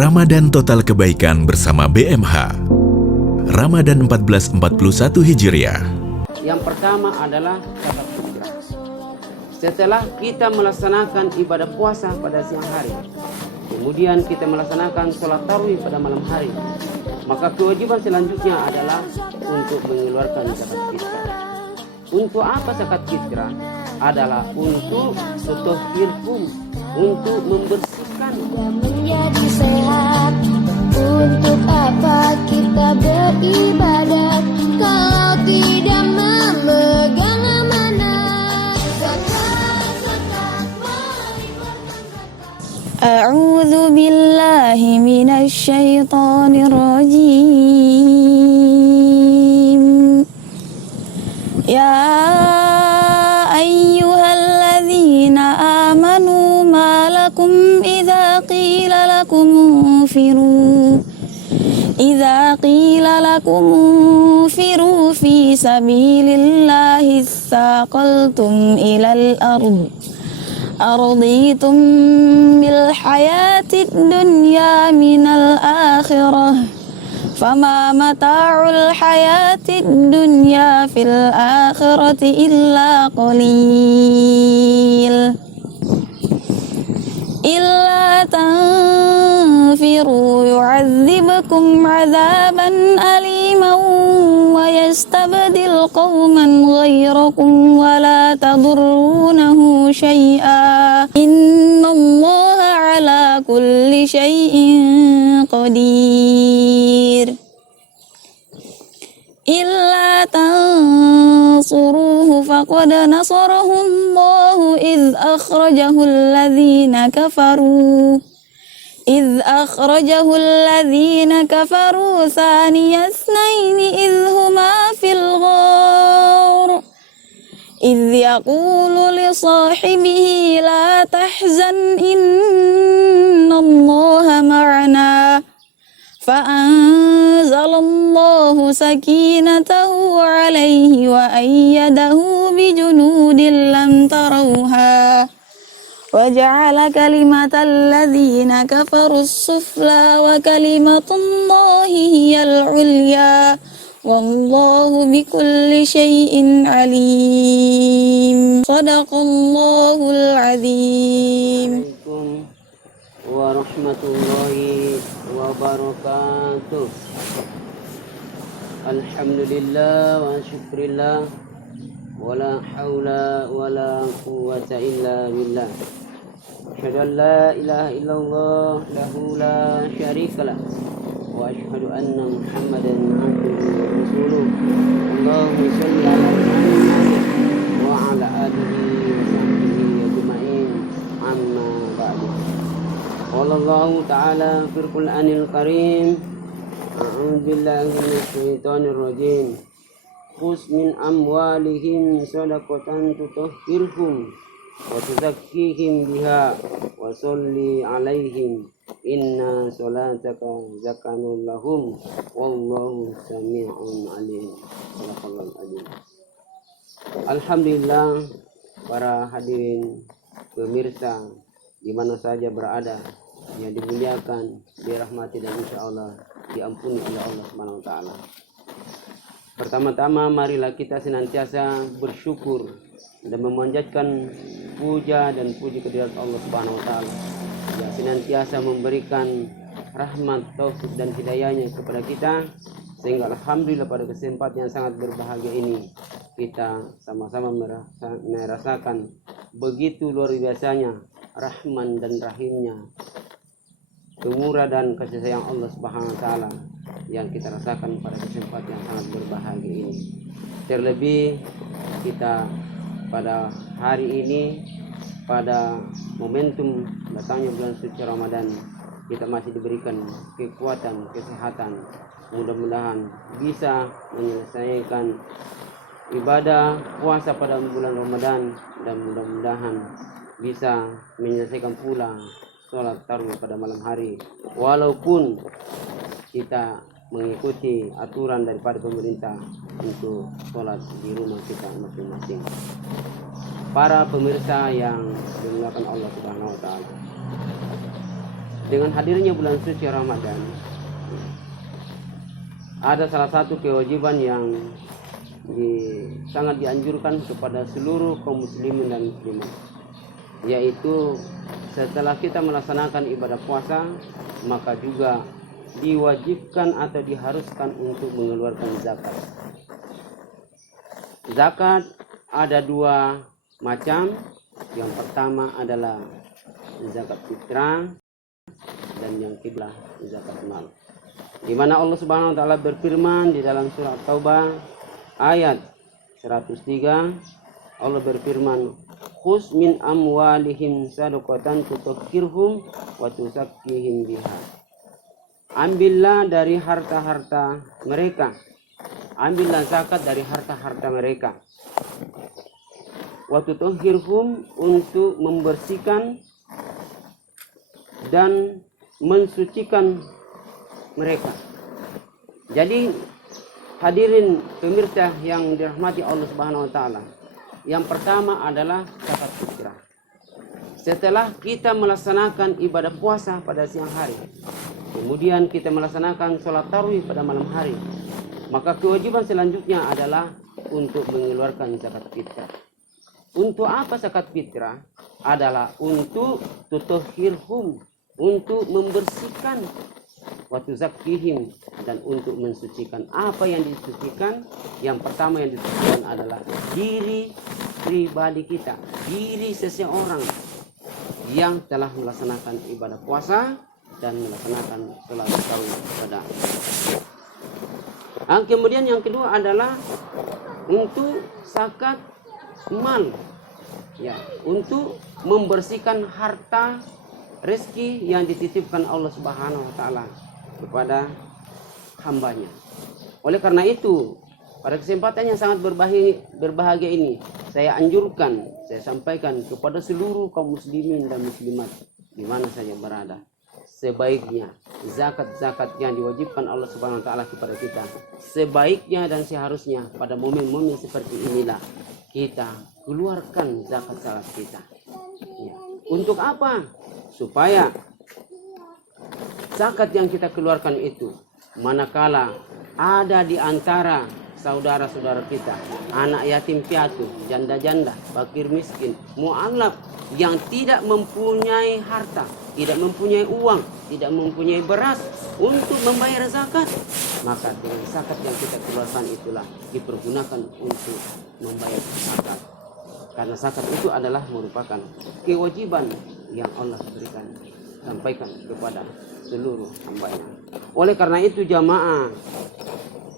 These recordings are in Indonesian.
Ramadan Total Kebaikan bersama BMH. Ramadan 1441 Hijriah. Yang pertama adalah zakat fitrah. Setelah kita melaksanakan ibadah puasa pada siang hari, kemudian kita melaksanakan sholat tarawih pada malam hari, maka kewajiban selanjutnya adalah untuk mengeluarkan zakat fitrah. Untuk apa zakat fitrah? Adalah untuk tutahhirkum, untuk membersihkan. Menjadi sehat, untuk apa kita beribadat kalau tidak memegang amanah? A'udzu billahi minasy syaithanir rajim. Ya ayyuhalladzina amanu ma lakum idza qila lakum unfiru fi sabilillahi tsaqaltum ilal ard araditum bil hayatid dunya minal akhirah fama mata'ul hayatid dunya fil akhirati illa qalil illa tanfiru yu'adzibkum 'adzaban aliman wa yastabdil qauman ghairakum wa la tadurrunahu syai'a innallaha 'ala kulli syai'in qadir. Illa tansuruhu faqad nasarahu Allahu idh akhrajahu alladhina kafaru thaniya itsnaini idh huma fil ghar idh yaqulu li sahibihi la tahzan innallaha ma'ana fa'anzalallahu sakinatahu alaihi wa ayyadahu bijunudin lam tarawha wa ja'ala kalimatal ladzina kafaru sufla wa kalimatullahi hiyal ulya wallahu bikulli syai'in alim. Shadaqallahul azim. Warahmatullahi wabarakatuh. Alhamdulillah wa syukrillah, wala haula wala quwwata illa billah. Asyhadu an la ilaha illallah lahu la syarikalah wa asyhadu anna Muhammadan abduhu wa rasuluh. Allahumma shalli ala Muhammad wa ala alihi wa sahbihi ajma'in. Amma ba'du. Wallahu ta'ala fil Qur'anil Karim. A'udzu billahi minasy syaithanir rajim. Khudz min amwalihim shadaqatan tutahhirhum wa tuzakkihim biha wa sholli 'alaihim inna sholataka zakanul lahum wallahu sami'un 'alim. Sadaqallahul 'azim. Alhamdulillah, para hadirin pemirsa di mana saja berada, yang dimuliakan, dirahmati dan insyaallah diampuni oleh Allah Subhanahu wa taala. Pertama-tama marilah kita senantiasa bersyukur dan memanjatkan puja dan puji kehadirat Allah Subhanahu wa taala yang senantiasa memberikan rahmat, taufik dan hidayahnya kepada kita, sehingga alhamdulillah pada kesempatan yang sangat berbahagia ini kita sama-sama merasakan begitu luar biasanya Rahman dan Rahimnya, kemurah dan kasih sayang Allah Subhanahu wa taala yang kita rasakan pada kesempatan yang sangat berbahagia ini. Terlebih kita pada hari ini, pada momentum datangnya bulan suci Ramadan, kita masih diberikan kekuatan, kesehatan. Mudah-mudahan bisa menyelesaikan ibadah puasa pada bulan Ramadan dan mudah-mudahan bisa menyelesaikan pula sholat tarawih pada malam hari, walaupun kita mengikuti aturan daripada pemerintah untuk sholat di rumah kita masing-masing. Para pemirsa yang dimuliakan Allah Subhanahu wa taala, dengan hadirnya bulan suci Ramadan, ada salah satu kewajiban yang sangat dianjurkan kepada seluruh kaum muslimin dan muslimat, yaitu setelah kita melaksanakan ibadah puasa, maka juga diwajibkan atau diharuskan untuk mengeluarkan zakat. Zakat ada dua macam. Yang pertama adalah zakat fitrah dan yang kedua zakat mal. Di mana Allah Subhanahu wa taala berfirman di dalam surah Taubah ayat 103, Allah berfirman, "Khuz min amwalihim shadaqatan tutahhirhum wa tuzakkihim biha." Ambillah dari harta-harta mereka. Ambillah zakat dari harta-harta mereka. Wa tutahhirhum, untuk membersihkan dan mensucikan mereka. Jadi hadirin pemirsa yang dirahmati Allah Subhanahu wa taala, yang pertama adalah zakat fitrah. Setelah kita melaksanakan ibadah puasa pada siang hari, kemudian kita melaksanakan sholat tarawih pada malam hari, maka kewajiban selanjutnya adalah untuk mengeluarkan zakat fitrah. Untuk apa zakat fitrah? Adalah untuk tutahhirhum, untuk membersihkan, wa tuzakkihim, dan untuk mensucikan. Apa yang disucikan? Yang pertama yang disucikan adalah diri pribadi kita, diri seseorang yang telah melaksanakan ibadah puasa dan melaksanakan sholat tarawih pada. Kemudian yang kedua adalah untuk zakat mal, ya, untuk membersihkan harta rezeki yang dititipkan Allah Subhanahu wa taala kepada hambanya. Oleh karena itu, pada kesempatan yang sangat berbahagia ini, saya anjurkan, saya sampaikan kepada seluruh kaum muslimin dan muslimat di mana saja berada, sebaiknya zakat-zakat yang diwajibkan Allah Subhanahu wa taala kepada kita, sebaiknya dan seharusnya pada momen-momen seperti inilah kita keluarkan zakat-zakat kita. Ya. Untuk apa? Supaya zakat yang kita keluarkan itu, manakala ada di antara saudara-saudara kita, anak yatim piatu, janda-janda, fakir miskin, mu'alaf yang tidak mempunyai harta, tidak mempunyai uang, tidak mempunyai beras untuk membayar zakat, maka dengan zakat yang kita keluarkan itulah dipergunakan untuk membayar zakat. Karena zakat itu adalah merupakan kewajiban yang Allah berikan, sampaikan kepada seluruh hamba-Nya. Oleh karena itu jamaah,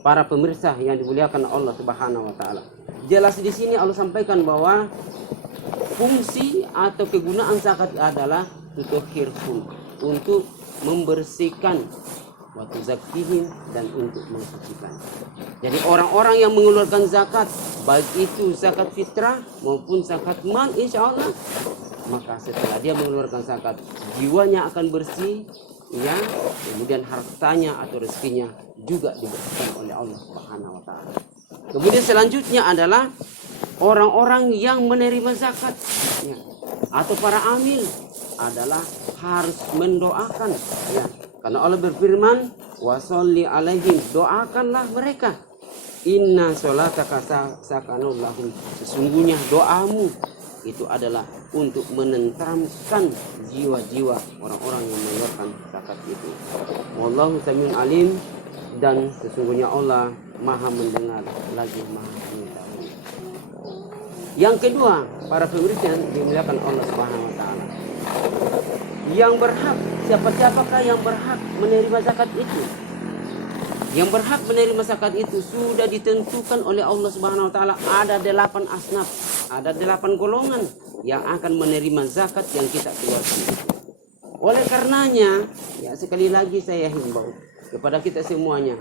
para pemirsa yang dimuliakan Allah Subhanahu wa taala, jelas di sini Allah sampaikan bahwa fungsi atau kegunaan zakat adalah tutahhirhum, untuk membersihkan, wa tuzakkihim, dan untuk mensucikan. Jadi orang-orang yang mengeluarkan zakat, baik itu zakat fitrah maupun zakat mal, insya Allah, maka setelah dia mengeluarkan zakat, jiwanya akan bersih, ya, kemudian hartanya atau rezekinya juga dibersihkan oleh Allah Subhanahu wa taala. Kemudian selanjutnya adalah orang-orang yang menerima zakat, ya, atau para amil adalah harus mendoakan, ya. Karena Allah berfirman, wa sholli alaihim, doakanlah mereka. Inna sholataka sakanul lahum, sesungguhnya doamu itu adalah untuk menenteramkan jiwa-jiwa orang-orang yang mengeluarkan zakat itu. Wallahu samiun alim, dan sesungguhnya Allah Maha mendengar lagi Maha mengetahui. Yang kedua, para pemirsa yang dimuliakan Allah Subhanahu wa taala, yang berhak, siapakah yang berhak menerima zakat itu? Yang berhak menerima zakat itu sudah ditentukan oleh Allah Subhanahu wa taala, ada 8 asnaf, ada 8 golongan yang akan menerima zakat yang kita keluarkan itu. Oleh karenanya, ya, sekali lagi saya himbau kepada kita semuanya,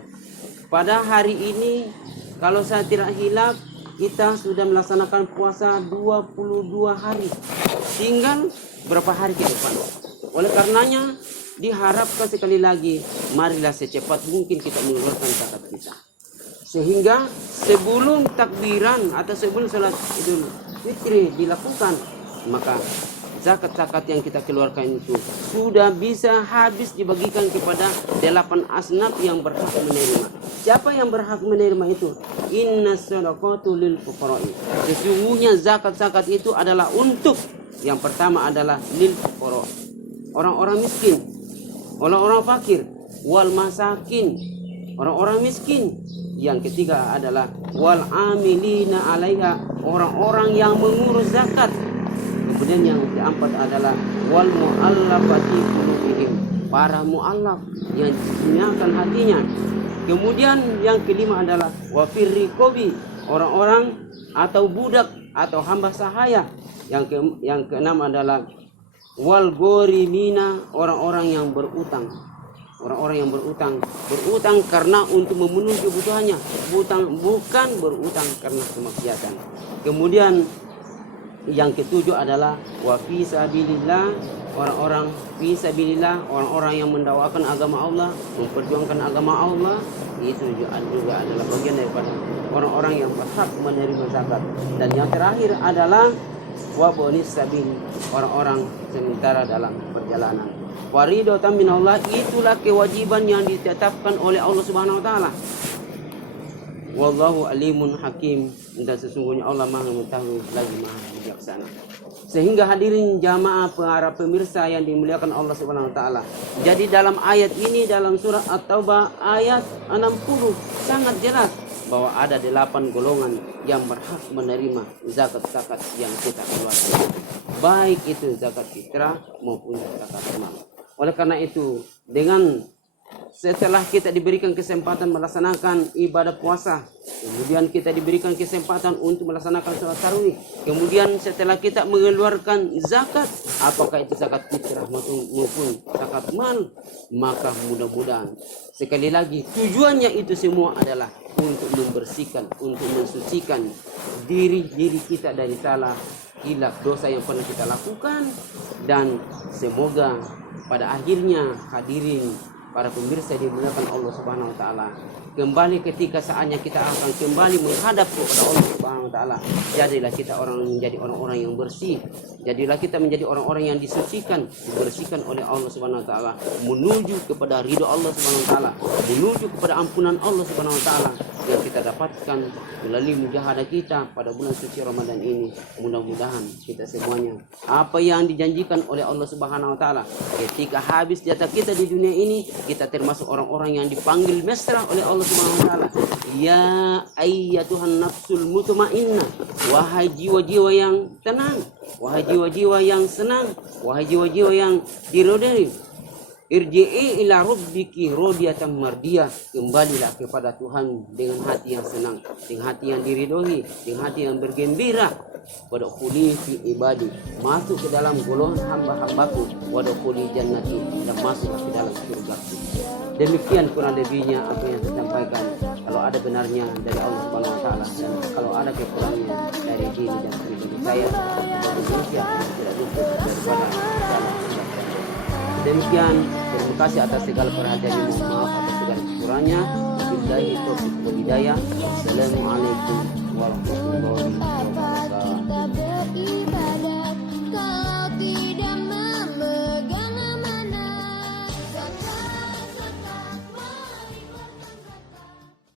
pada hari ini kalau saya tidak hilaf, kita sudah melaksanakan puasa 22 hari, tinggal berapa hari ke depan. Oleh karenanya diharapkan sekali lagi, marilah secepat mungkin kita mengeluarkan zakat kita, sehingga sebelum takbiran atau sebelum sholat Idul Fitri dilakukan, maka zakat-zakat yang kita keluarkan itu sudah bisa habis dibagikan kepada 8 asnaf yang berhak menerima. Siapa yang berhak menerima itu? Inna shadaqatu lil fuqara'i. Sesungguhnya zakat-zakat itu adalah untuk, yang pertama adalah lil fuqara, orang-orang miskin, orang-orang fakir, wal masakin, orang-orang miskin. Yang ketiga adalah wal amilina 'alaiha, orang-orang yang mengurus zakat. Kemudian yang keempat adalah wal mu'allafati qulubihim, para mu'allaf yang disinyakan hatinya. Kemudian yang kelima adalah wafir riqabi, orang-orang atau budak atau hamba sahaya. Yang keenam adalah wal ghorimina, orang-orang yang berutang. Orang-orang yang berutang karena untuk memenuhi kebutuhannya, bukan berutang karena kemaksiatan. Kemudian yang ketujuh adalah wa fi sabilillah, orang-orang fi sabilillah, orang-orang yang mendakwakan agama Allah, memperjuangkan agama Allah. Itu juga adalah bagian daripada orang-orang yang berhak menerima zakat. Dan yang terakhir adalah wa bonis sabil, orang-orang sementara dalam perjalanan. Waridatan minallah, itulah kewajiban yang ditetapkan oleh Allah Subhanahu wa taala. Wallahu alimun hakim, dan sesungguhnya Allah Maha mengetahui lagi Maha bijaksana. Sehingga hadirin jamaah para pemirsa yang dimuliakan Allah Subhanahu wa taala. Jadi dalam ayat ini, dalam surat At-Taubah ayat 60 sangat jelas bahwa ada 8 golongan yang berhak menerima zakat-zakat yang kita keluarkan. Baik itu zakat fitrah maupun zakat mal. Oleh karena itu, setelah kita diberikan kesempatan melaksanakan ibadah puasa, kemudian kita diberikan kesempatan untuk melaksanakan sholat tarawih, kemudian setelah kita mengeluarkan zakat, apakah itu zakat fitrah maupun zakat mal, maka mudah-mudahan, sekali lagi, tujuannya itu semua adalah untuk membersihkan, untuk mensucikan diri kita dari salah hilaf dosa yang pernah kita lakukan. Dan semoga pada akhirnya hadirin para pemirsa dimuliakan Allah Subhanahu wa taala, kembali ketika saatnya kita akan kembali menghadap kepada Allah Subhanahu wa taala, jadilah kita menjadi orang-orang yang bersih, jadilah kita menjadi orang-orang yang disucikan, dibersihkan oleh Allah Subhanahu wa taala, menuju kepada ridho Allah Subhanahu wa taala, menuju kepada ampunan Allah Subhanahu wa taala yang kita dapatkan melalui mujahadah kita pada bulan suci Ramadan ini. Mudah-mudahan kita semuanya, apa yang dijanjikan oleh Allah Subhanahu wa taala ketika habis jatah kita di dunia ini, kita termasuk orang-orang yang dipanggil mesra oleh Allah Subhanahu wa taala. Ya ayyatuhan nafsul mutmainnah, wahai jiwa-jiwa yang tenang, wahai jiwa-jiwa yang senang, wahai jiwa-jiwa yang diridhoi, irji'i ila rabbiki radiyatan mardiyah, kembalilah kepada Tuhan dengan hati yang senang, dengan hati yang diridhoi, dengan hati yang bergembira. Wadkhuli fi ibadi, masuk ke dalam golongan hamba-hambaku. Wadkhuli jannati, dan masuk ke dalam surgaku. Demikian kurang lebihnya apa yang saya sampaikan. Kalau ada benarnya dari Allah Subhanahu wa taala, dan kalau ada kekurangannya dari diri dan pribadi saya, Indonesia tidak luput daripada salah. Demikian, terima kasih atas segala perhatian, mohon maaf atas segala kekurangannya. Billahi taufiq wal hidayah. Wassalamualaikum warahmatullahi wabarakatuh.